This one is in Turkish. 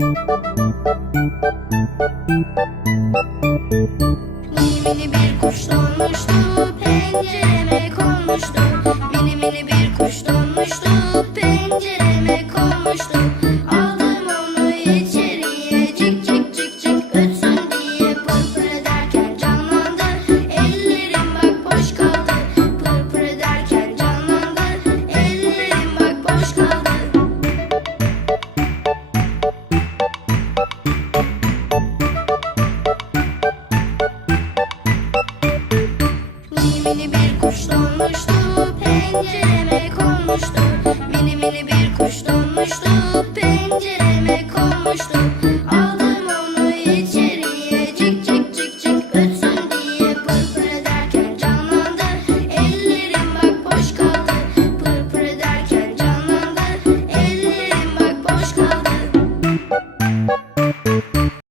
Mini bir kuş donmuştu pencereme konmuştu. Mini mini bir kuş donmuştu pencereme konmuştu Mini bir kuş donmuştu pencereme konmuştu. Mini mini bir kuş donmuştu pencereme konmuştu. Aldım onu içeriye cik cik cik cik ötsün diye Pır pır ederken canlandı. Ellerim bak boş kaldı Pır pır ederken canlandı. Ellerim bak boş kaldı